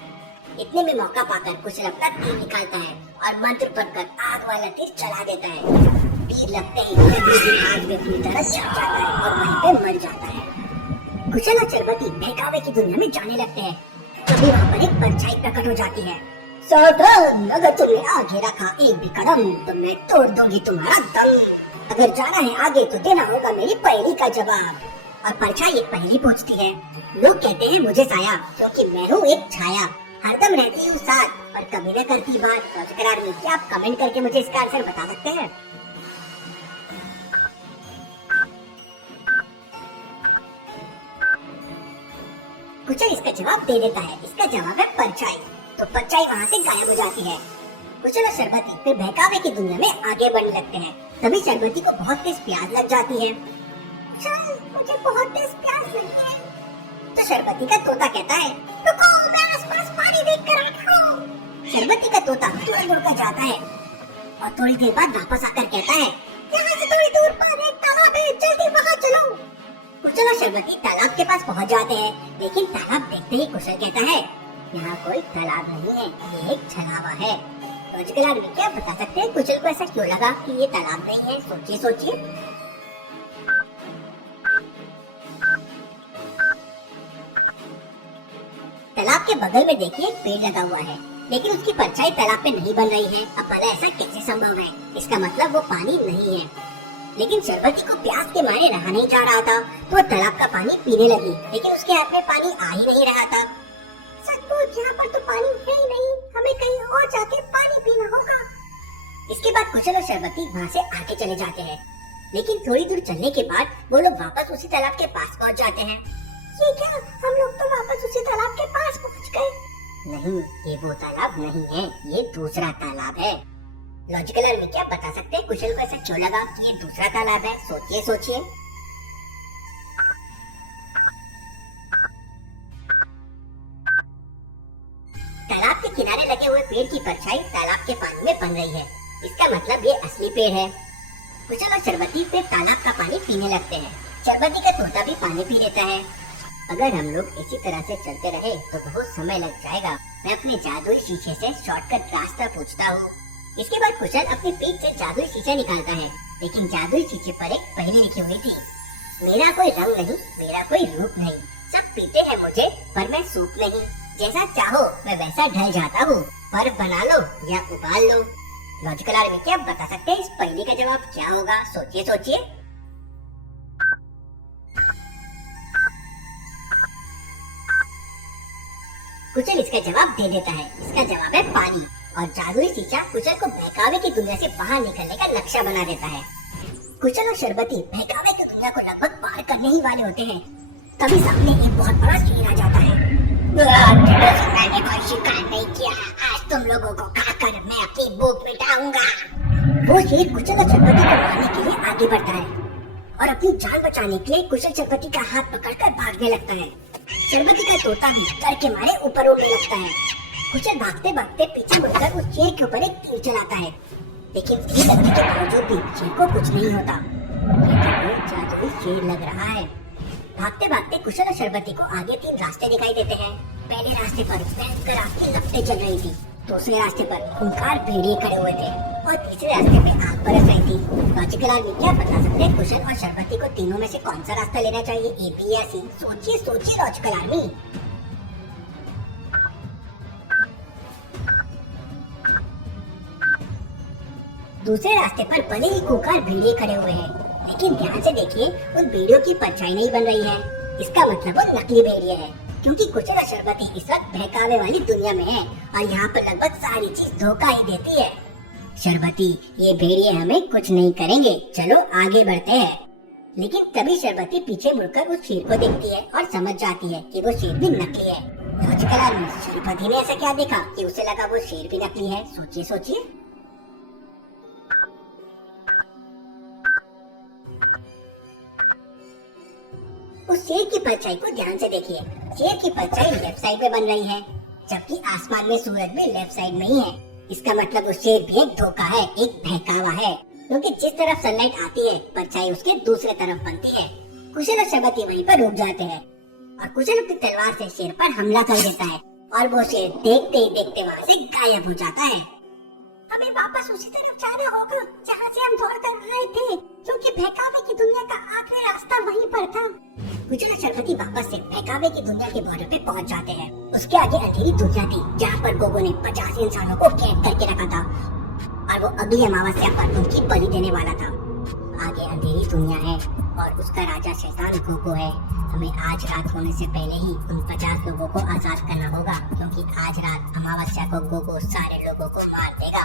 इतने में मौका पाकर कुशल अपना तीर निकालता है और मंत्र पढ़कर आग वाला तीर चला देता है। तीर लगते ही डगलूजिन आग में पूरी तरह जल जाता है और वहीं पे मर जाता है। कुशल और शरबती बहकावे की दुनिया में जाने लगते हैं। तभी वहाँ पर एक परछाई प्रकट हो जाती है। सावधान, अगर तुमने आगे रखा एक भी कदम तो मैं तोड़ दूंगी तुम्हारा दम। अगर जाना है आगे तो देना होगा मेरी पहेली का जवाब। और परछाई एक पहेली पूछती है। लोग कहते हैं मुझे साया, क्योंकि मैं हूँ एक छाया, हरदम रहती हूँ साथ और कभी न करती बात। रोजगार में क्या आप कमेंट करके मुझे इसका आंसर बता सकते हैं? कुशल इसका जवाब दे देता है। इसका जवाब है परछाई। तो परछाई वहाँ से गायब हो जाती है। कुशल और शरबती फिर बहकावे की दुनिया में आगे बढ़ने लगते हैं। तभी शरबती को बहुत तेज प्यास लग जाती है। चल, मुझे बहुत तेज प्यास लगी है। तो शरबती का तोता कहता है, रुको, मैं आसपास पानी देख कर आता हूँ। शरबती का तोता दूर कर जाता है और थोड़ी देर बाद वापस आकर कहता है, यहाँ से थोड़ी दूर पर एक तालाब है, जल्दी वहाँ चलो। कुशल और शरबती तालाब के पास पहुँच जाते हैं, लेकिन तालाब देखते ही कुशल कहता है, यहाँ कोई तालाब नहीं है, ये एक छलावा है। लॉजिकल आदमी क्या बता सकते हैं कुशल को ऐसा क्यों लगा कि ये तालाब नहीं है? सोचिए सोचिए। तालाब के बगल में देखिए एक पेड़ लगा हुआ है, लेकिन उसकी परछाई तालाब पे नहीं बन रही है। अब भला ऐसा कैसे संभव है? इसका मतलब वो पानी नहीं है। लेकिन शरबती को प्यास के मारे रहा नहीं जा रहा था, तो वो तालाब का पानी पीने लगी, लेकिन उसके हाथ में पानी आ ही नहीं रहा था। सचमुच यहाँ पर तो पानी है ही नहीं, हमें कहीं और जाके पानी पीना होगा। इसके बाद कुशल और शरबती वहाँ से आगे चले जाते हैं, लेकिन थोड़ी दूर चलने के बाद वो लोग वापस उसी तालाब के पास पहुँच जाते हैं। ये क्या, हम लोग तो वापस उसी तालाब के पास पहुँच गए? नहीं, ये वो तालाब नहीं है, ये दूसरा तालाब है। लॉजिकल में क्या बता सकते हैं कुशल को ऐसा क्यों लगा कि ये दूसरा तालाब है? सोचिए सोचिए। तालाब के किनारे लगे हुए पेड़ की परछाई तालाब के पानी में बन रही है। इसका मतलब ये असली पेड़ है। कुशल और शरबती फिर तालाब का पानी पीने लगते हैं। शरबती का तोता भी पानी पी लेता है। अगर हम लोग इसी तरह से चलते रहे तो बहुत समय लग जाएगा। मैं अपने जादुई शीशे से शॉर्टकट रास्ता पूछता हूँ। इसके बाद कुशल अपनी पीठ से जादुई शीशा निकालता है, लेकिन जादुई शीशे पर एक पहेली लिखी हुई थी। मेरा कोई रंग नहीं, मेरा कोई रूप नहीं, सब पीते हैं मुझे पर मैं सूप नहीं। जैसा चाहो मैं वैसा ढल जाता हूँ, पर बना लो या उबाल लो। लॉजिकल आर्मी क्या बता सकते हैं इस पहेली का जवाब क्या होगा? सोचिए सोचिए। कुशल इसका जवाब दे देता है। इसका जवाब है पानी। और जादुई शीशा कुशल को बहकावे की दुनिया से बाहर निकलने का लक्ष्य बना देता है। कुशल और शरबती बहकावे की दुनिया को लगभग पार करने ही वाले होते हैं, तभी सामने एक बहुत बड़ा शेर आ जाता है। मैंने कोई शिकार नहीं किया, आज तुम लोगों को खाकर मैं अपनी भूख मिटाऊंगा। वो शेर कुशल और शरबती को मारने के लिए आगे बढ़ता है और अपनी जान बचाने के लिए कुशल शरबती का हाथ पकड़कर भागने लगता है। शरबती का तोता भी डर के मारे ऊपर उड़ने लगता है। कुशल भागते भागते पीछे मुड़कर उस शेर के ऊपर एक तीर चलाता है, लेकिन तीर लगने के बावजूद भी शेर को कुछ नहीं होता। ये तो जादुई शेर लग रहा है। भागते भागते कुशल और शरबती को आगे 3 रास्ते दिखाई देते हैं। पहले रास्ते पर भयंकर आग की लपटें चल रही थी, दूसरे रास्ते पर खूंखार भेड़िए खड़े हुए थे और तीसरे रास्ते पे आग बरस रही थी। लॉजिकल आदमी क्या बता सकते हैं कुशल और शरबती को तीनों में से कौन सा रास्ता लेना चाहिए? ए, बी या सी? सोचिए सोचिए लॉजिकल आदमी। दूसरे रास्ते पर भले ही खूंखार भेड़िए खड़े हुए हैं, लेकिन ध्यान से देखिए उन भेड़ियों की परछाई नहीं बन रही है। इसका मतलब वो नकली भेड़िए है, क्योंकि कुशल और शरबती इस वक्त बहकावे वाली दुनिया में है और यहाँ पर लगभग सारी चीज धोखा ही देती है। शरबती, ये भेड़िए हमें कुछ नहीं करेंगे, चलो आगे बढ़ते हैं। लेकिन तभी शरबती पीछे मुड़कर उस शेर को देखती है और समझ जाती है कि वो शेर भी नकली है। लॉजिकल आदमी, शरबती ने ऐसा क्या देखा कि उसे लगा वो शेर भी नकली है? सोचिए सोचिए। उस शेर की परछाई को ध्यान से देखिए। शेर की परछाई लेफ्ट साइड पे बन रही है, जबकि आसमान में सूरज भी लेफ्ट साइड में ही है। इसका मतलब उस शेर भी एक धोखा है, एक बहकावा है, क्योंकि जिस तरफ सनलाइट आती है परछाई उसके दूसरे तरफ बनती है। कुशल और शरबती वहीं पर रुक जाते हैं और कुशल अपनी तलवार से शेर पर हमला कर देता है और वो शेर देखते ही देखते वहाँ से गायब हो जाता है। हमें वापस उसी तरफ जाना होगा जहाँ से हम दौड़ कर आए थे, क्योंकि बहकावे की दुनिया का आखिरी रास्ता वहीं पर था। कुशल और शरबती वापस से बहकावे की दुनिया के बॉर्डर पे पहुँच जाते हैं। उसके आगे अंधेरी दुनिया थी जहाँ पर गोगो ने 50 इंसानों को कैद करके रखा था और वो अगली अमावस्या पर उनकी बलि देने वाला था। आगे अंधेरी दुनिया है और उसका राजा शैतान गोगो है। हमें आज रात होने से पहले ही उन 50 लोगों को आजाद करना होगा, क्योंकि आज रात अमावस्या को गोगो सारे लोगों को मार देगा।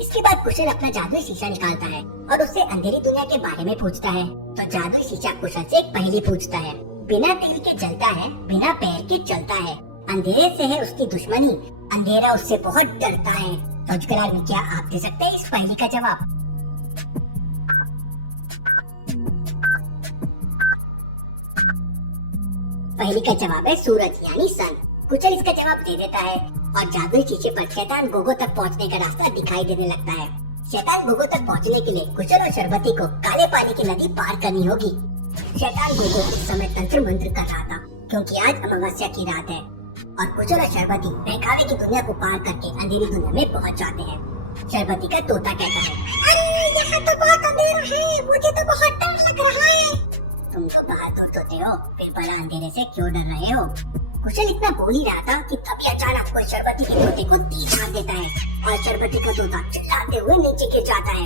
इसके बाद कुशल अपना जादुई शीशा निकालता है और उससे अंधेरी दुनिया के बारे में पूछता है। तो जादुई शीशा कुशल से एक पहेली पूछता है। बिना तेल के जलता है, बिना पैर के चलता है, अंधेरे से है उसकी दुश्मनी, अंधेरा उससे बहुत डरता है। लॉजिकल आर्मी, क्या आप दे सकते हैं इस पहेली का जवाब? पहेली का जवाब है सूरज यानी सन। कुशल इसका जवाब दे देता है और जादुई शीशे पर शैतान गोगो तक पहुंचने का रास्ता दिखाई देने लगता है। शैतान गोगो तक पहुंचने के लिए कुशल और शरबती को काले पानी की नदी पार करनी होगी। शैतान गोगो इस समय तंत्र मंत्र कर रहा था, क्योंकि आज अमावस्या की रात है और कुशल और शरबती बहकावे की दुनिया को पार करके अंधेरी दुनिया में पहुंच जाते हैं। शरबती का तोता कहता है, अरे यहाँ तो बहुत अंधेरा है, मुझे तो बहुत डर लग रहा है। तुम तो बहादुर तोते हो, फिर बड़ा अंधेरे से क्यों डर रहे हो? कुशल इतना बोल ही रहा था कि तभी अचानक कोई शरबती के तोते को तीर मार देता है और शरबती का तोता चिल्लाते हुए नीचे गिर जाता है।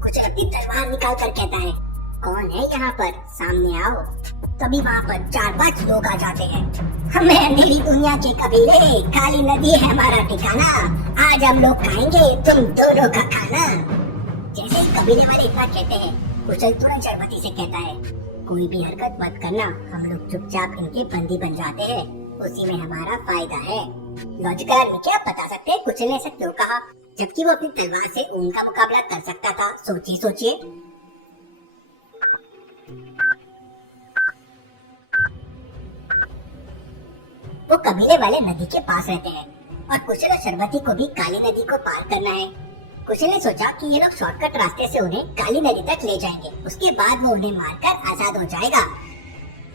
कुशल अपनी तलवार निकाल कर कहता है, कौन है यहाँ पर, सामने आओ। तभी वहाँ पर 4-5 लोग आ जाते हैं। हमें अंधेरी दुनिया के कबीले, काली नदी है हमारा ठिकाना, आज हम लोग खाएंगे तुम दोनों का खाना। जैसे ही कबीले वाले इतना कहते हैं, कुशल तुरंत शरबती से कहता है, कोई भी हरकत मत करना, हम लोग चुपचाप इनके बंदी बन जाते हैं, उसी में हमारा फायदा है। लॉजिकल आदमी, क्या आप बता सकते हैं कुशल ने ऐसा क्यों कहा, जबकि वो अपनी तलवार से उनका मुकाबला कर सकता था? सोचिए सोचिए। वो कबीले वाले नदी के पास रहते हैं और कुशल और शरबती को भी काली नदी को पार करना है। कुशल ने सोचा कि ये लोग शॉर्टकट रास्ते से उन्हें काली नदी तक ले जाएंगे, उसके बाद वो उन्हें मारकर आजाद हो जाएगा।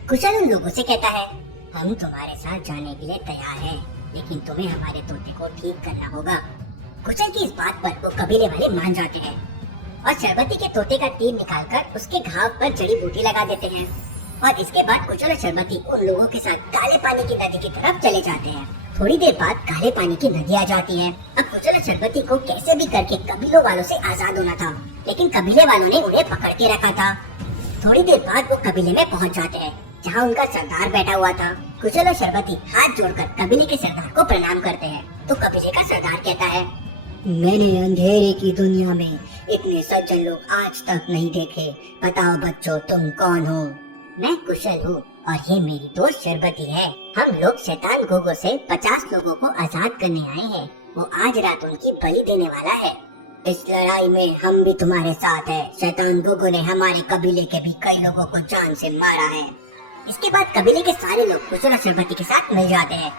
कुशल उन लोगों से कहता है, हम तुम्हारे साथ जाने के लिए तैयार हैं, लेकिन तुम्हें हमारे तोते को ठीक करना होगा। कुशल की इस बात पर वो कबीले वाले मान जाते हैं और शरबती के तोते का तीर निकालकर उसके घाव पर जड़ी बूटी लगा देते हैं और इसके बाद कुशल और शरबती उन लोगों के साथ काले पानी की नदी की तरफ चले जाते हैं। थोड़ी देर बाद काले पानी की नदी आ जाती है। अब कुशल और शरबती को कैसे भी करके कबीलों वालों से आजाद होना था, लेकिन कबीले वालों ने उन्हें पकड़ के रखा था। थोड़ी देर बाद वो कबीले में पहुंच जाते हैं जहां उनका सरदार बैठा हुआ था। कुशल और शरबती हाथ जोड़कर कबीले के सरदार को प्रणाम करते हैं। तो कबीले का सरदार कहता है, मैंने अंधेरे की दुनिया में इतने सज्जन लोग आज तक नहीं देखे। बताओ बच्चों, तुम कौन हो? मैं कुशल हूँ और ये मेरी दोस्त शरबती है। हम लोग शैतान गोगो से 50 लोगों को आजाद करने आए हैं। वो आज रात उनकी बलि देने वाला है। इस लड़ाई में हम भी तुम्हारे साथ हैं। शैतान गोगो ने हमारे कबीले के भी कई लोगों को जान से मारा है। इसके बाद कबीले के सारे लोग कुशल और शरबती के साथ मिल जाते हैं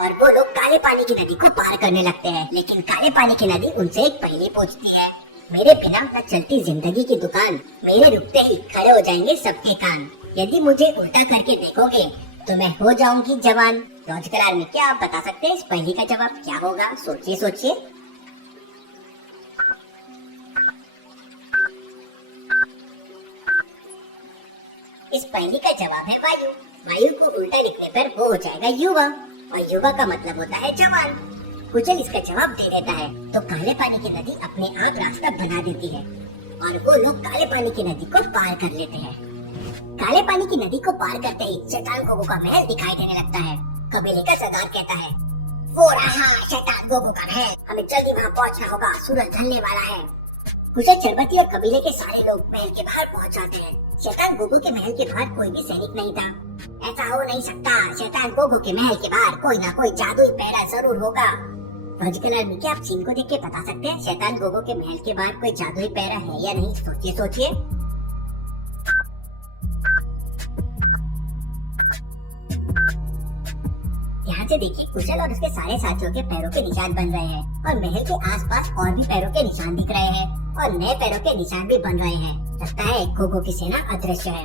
और वो लोग काले पानी की नदी को पार करने लगते हैं। लेकिन काले पानी की नदी उनसे एक पहेली पूछती है, मेरे बिना न चलती जिंदगी की दुकान, मेरे रुकते ही खड़े हो जाएंगे सबके कान। यदि मुझे उल्टा करके देखोगे तो मैं हो जाऊंगी जवान। लॉजिकल आर्मी, क्या आप बता सकते हैं इस पहेली का जवाब क्या होगा? सोचिए सोचिए। इस पहेली का जवाब है वायु। वायु को उल्टा लिखने पर वो हो जाएगा युवा और युवा का मतलब होता है जवान। कुशल इसका जवाब दे देता है तो काले पानी की नदी अपने आप रास्ता बना देती है और वो लोग काले पानी की नदी को पार कर लेते हैं। काले पानी की नदी को पार करते ही शैतान गोगो का महल दिखाई देने लगता है। कबीले का सरदार कहता है, वो रहा शैतान गोगो का महल, हमें जल्दी वहाँ पहुँचना होगा, सूरज ढलने वाला है। कुशल, शरबती और कबीले के सारे लोग महल के बाहर पहुँच जाते हैं। शैतान गोगो के महल के बाहर कोई भी सैनिक नहीं था। ऐसा हो नहीं सकता, शैतान गोगो के महल के बाहर कोई ना कोई जादुई पहरा जरूर होगा। लॉजिकल आर्मी, क्या आप सीन को देख के बता सकते हैं शैतान गोगो के महल के बाहर कोई जादुई पहरा है या नहीं? सोचिए सोचिए। से देखिए कुशल और उसके सारे साथियों के पैरों के निशान बन रहे हैं और महल के आसपास और भी पैरों के निशान दिख रहे हैं और नए पैरों के निशान भी बन रहे हैं। लगता है गोगो की सेना अदृश्य है।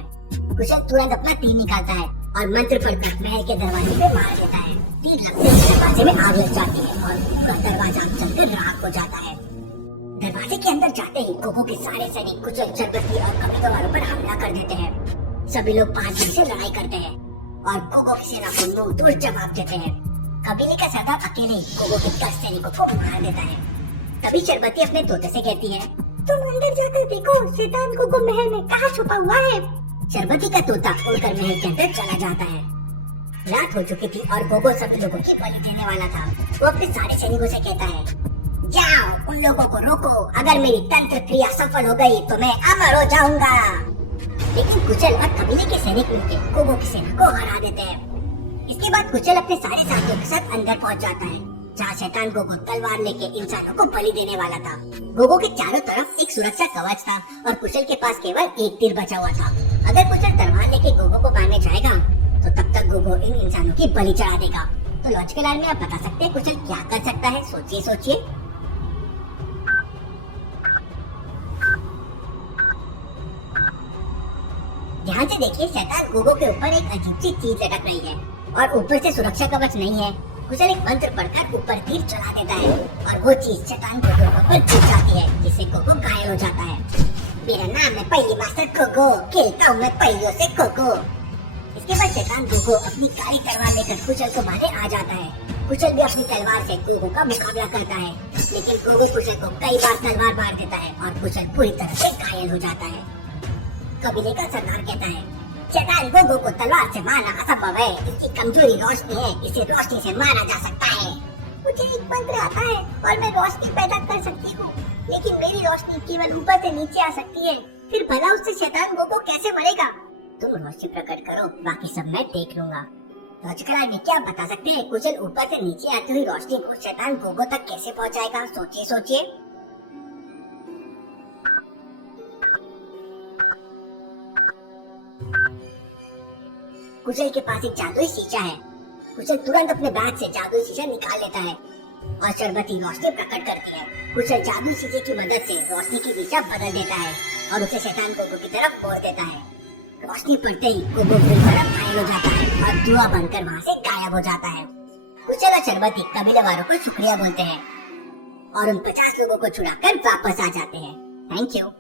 कुशल तुरंत अपना तीर निकालता है और मंत्र पढ़कर महल के दरवाजे पे मार देता है। तीर लगते ही दरवाजे में आग लग जाती है और पूरा दरवाजा जलकर राख हो जाता है। दरवाजे के अंदर जाते ही गोगो के सारे सैनिक कुशल, चरबती और कबीले वालों पर हमला कर देते हैं। सभी लोग 5 दिन से लड़ाई करते हैं और गोगो की सेना को मुंह तोड़ जवाब देते हैं। कबीले का सरदार अकेले गोगो के 10 सैनिकों को मार देता है। तभी शरबती अपने तोते से कहती है, तुम अंदर जाकर देखो शैतान गोगो महल में कहाँ छुपा हुआ है। शरबती का तोता उड़कर महल के अंदर चला जाता है। रात हो चुकी थी और गोगो सब लोगों की बलि देने वाला था। वो अपने सारे सैनिकों से कहता है, जाओ उन लोगों को रोको, अगर मेरी तंत्र क्रिया सफल हो गई तो मैं अमर हो जाऊंगा। लेकिन कुशल और कबीले के सैनिक मिलकर गोगो की सेना को हरा देते हैं। इसके बाद कुशल अपने सारे साथियों के साथ अंदर पहुंच जाता है जहाँ शैतान गोगो तलवार लेके इंसानों को बलि देने वाला था। गोगो के चारों तरफ एक सुरक्षा कवच था और कुशल के पास केवल एक तीर बचा हुआ था। अगर कुशल तलवार लेके गोगो को मारने जाएगा तो तब तक गोगो इन इंसानों की बलि चढ़ा देगा। तो लॉजिकल लाइन में आप बता सकते हैं कुशल क्या कर सकता है? सोचिए सोचिए। ध्यान से देखिए, शैतान गोगो के ऊपर एक अजीब सी चीज लटक रही है और ऊपर से सुरक्षा कवच नहीं है। कुशल एक मंत्र पढ़कर ऊपर तीर चला देता है और वो चीज शैतान गोगो पर छुप जाती है जिससे गोगो घायल हो जाता है। मेरा नाम है पहली मास्टर गोगो, खेलता हूँ मैं पहियों से गोगो। इसके बाद शैतान गोगो अपनी काली तलवार लेकर कुशल को मारने आ जाता है। कुशल भी अपनी तलवार से गोगो का मुकाबला करता है, लेकिन गोगो कुशल को कई बार तलवार मार देता है और कुशल पूरी तरह से घायल हो जाता है। कबीले का सरदार कहता है, शैतान गोगो को तलवार से मारना असंभव है, इसकी कमजोरी रोशनी है, इसे रोशनी से मारा जा सकता है। मुझे एक मंत्र आता है और मैं रोशनी पैदा कर सकती हूँ, लेकिन मेरी रोशनी केवल ऊपर से नीचे आ सकती है। फिर भला उससे शैतान गोगो कैसे मरेगा? तुम रोशनी प्रकट करो, बाकी सब मैं देख लूंगा। लॉजिकल में क्या बता सकते हैं? कुशल ऊपर से नीचे आती हुई रोशनी को शैतान गोगो तक कैसे पहुँचाएगा? सोचिए सोचिए। कुशल के पास एक जादुई शीशा है। कुशल तुरंत अपने बैग से जादुई शीशा निकाल लेता है और शरबती रोशनी प्रकट करती है। कुशल जादुई शीशे की मदद से रोशनी की दिशा बदल देता है और उसे शैतान गोगो की तरफ मोड़ देता है। रोशनी पड़ते ही गोगो पूरी तरह घायल हो जाता है और धुआं बनकर वहाँ से गायब हो जाता है। कुशल और शरबती कबीले वालों को शुक्रिया बोलते हैं और उन 50 लोगों को छुड़ाकर वापस आ जाते हैं। Thank you.